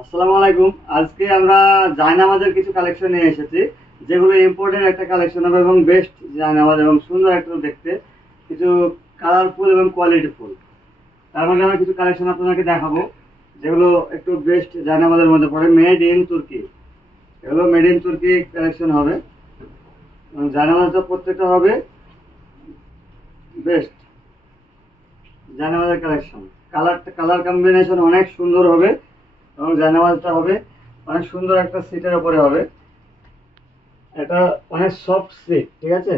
আসসালামু আলাইকুম আজকে আমরা জায়নামাজের কিছু কালেকশন নিয়ে এসেছি, যেগুলো ইম্পোর্টেড একটা কালেকশন হবে এবং বেস্ট জায়নামাজ এবং সুন্দর একটা দেখতে। কিছু কালারফুল এবং কোয়ালিটি ফুল তার মধ্যে আমরা কিছু কালেকশন আপনাদেরকে দেখাবো, যেগুলো একটু বেস্ট জায়নামাজের মধ্যে পড়ে। মেড ইন তুর্কি এগুলো মেড ইন তুর্কি কালেকশন হবে। জায়নামাজটা প্রত্যেকটা হবে বেস্ট জায়নামাজের কালেকশন কালার কালার কম্বিনেশন অনেক সুন্দর হবে। এবং জায়নামাজটা হবে অনেক সুন্দর একটা সিটের ওপরে হবে। এটা অনেক সফট সিট ঠিক আছে?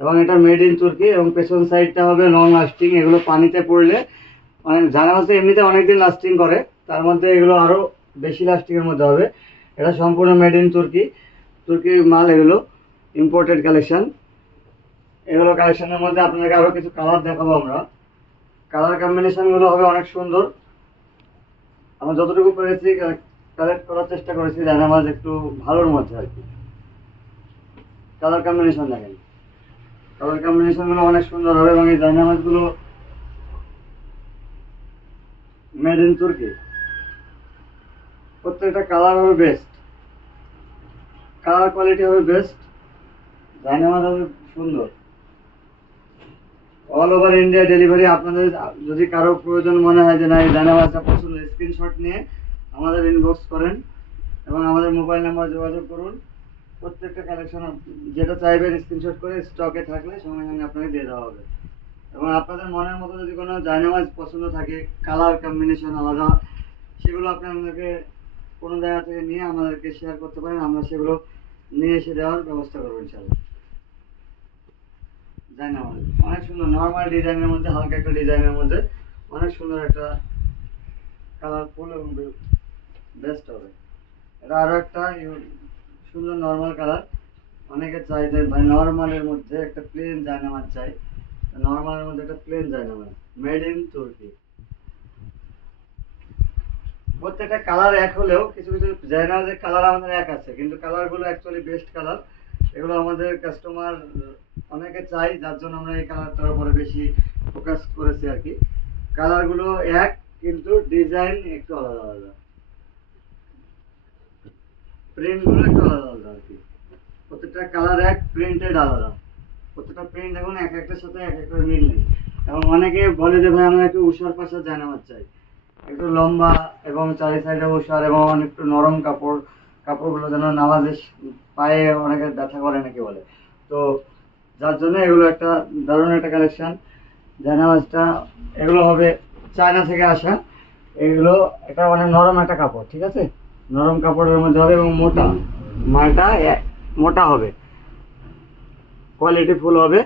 এবং এটা মেড ইন তুর্কি এবং পেছন সাইডটা হবে লং লাস্টিং এগুলো পানিতে পড়লে মানে জায়নামাজটা এমনিতে অনেকদিন লাস্টিং করে, তার মধ্যে এগুলো আরও বেশি লাস্টিংয়ের মধ্যে হবে। এটা সম্পূর্ণ মেড ইন তুর্কি তুর্কির মাল এগুলো ইম্পোর্টেড কালেকশন এগুলো কালেকশনের মধ্যে আপনাকে আরও কিছু কালার দেখাবো আমরা। কালার কম্বিনেশনগুলো হবে অনেক সুন্দর। আমরা যতটুকু পেরেছি কালেক্ট করার চেষ্টা করেছি জায়নামাজ একটু ভালোর মধ্যে আর কি। কালার কম্বিনেশন দেখেন। কালার কম্বিনেশনগুলো অনেক সুন্দর হবে এবং এই জায়নামাজগুলো মেড ইন তুর্কি প্রত্যেকটা কালার হবে বেস্ট কালার কোয়ালিটি হবে বেস্ট জায়নামাজ হবে সুন্দর। অল ওভার ইন্ডিয়া ডেলিভারি আপনাদের যদি কারও প্রয়োজন মনে হয় যে না, এই জানাবাসটা পছন্দ স্ক্রিনশট নিয়ে আমাদের ইনবক্স করেন এবং আমাদের মোবাইল নাম্বার যোগাযোগ করুন। প্রত্যেকটা কালেকশন যেটা চাইবেন স্ক্রিনশট করে স্টকে থাকলে সঙ্গে সঙ্গে আপনাকে দিয়ে দেওয়া হবে। এবং আপনাদের মনের মতো যদি কোনো জায়নামাজ পছন্দ থাকে কালার কম্বিনেশন আলাদা, সেগুলো আপনি আমাদেরকে কোনো জায়গা থেকে নিয়ে আমাদেরকে শেয়ার করতে পারেন, আমরা সেগুলো নিয়ে এসে দেওয়ার ব্যবস্থা করব ইনশাল্লাহ জায়নামাজ অনেক সুন্দর নর্মাল ডিজাইনের মধ্যে, হালকা একটা ডিজাইনের মধ্যে। অনেক সুন্দর একটা কালারফুল এবং বেস্ট হবে। এটা আরও একটা সুন্দর নর্মাল কালার অনেকে চাই যে ভাই নর্মালের মধ্যে একটা প্লেন জায়নামাজ চাই। নর্মালের মধ্যে একটা প্লেন জায়নামাজ মেড ইন তুর্কি প্রত্যেকটা কালার এক হলেও কিছু কিছু জায়নামাজের কালার আমাদের এক আছে, কিন্তু কালারগুলো অ্যাকচুয়ালি বেস্ট কালার এগুলো আমাদের কাস্টমার অনেকে চাই, যার জন্য আমরা এই কালারটার উপরে বেশি ফোকাস করেছি আর কি। কালারগুলো এক, কিন্তু ডিজাইন একটু আলাদা আলাদা। প্রিন্টগুলো একটু আলাদা আলাদা আর কি। প্রত্যেকটা কালার এক প্রিন্টেড আলাদা। প্রত্যেকটা প্রিন্ট এখন এক একটার সাথে এক একটা মিল নেই। এবং অনেকে বলে যে, ভাই, আমরা একটু উষার পাশা জানামার চাই। একটু লম্বা এবং চারি সাইডে উষার এবং একটু নরম কাপড়, কাপড়গুলো যেন নামাজে পায়ে অনেকে ব্যথা করে নাকি বলে। তো যার জন্য এগুলো একটা দারুণ একটা কালেকশন জায়নামাজটা এগুলো হবে চায়না থেকে আসা। এগুলো একটা মানে নরম একটা কাপড়, ঠিক আছে? নরম কাপড়ের মধ্যে হবে এবং মোটা। মালটা মোটা হবে। কোয়ালিটি ফুল হবে।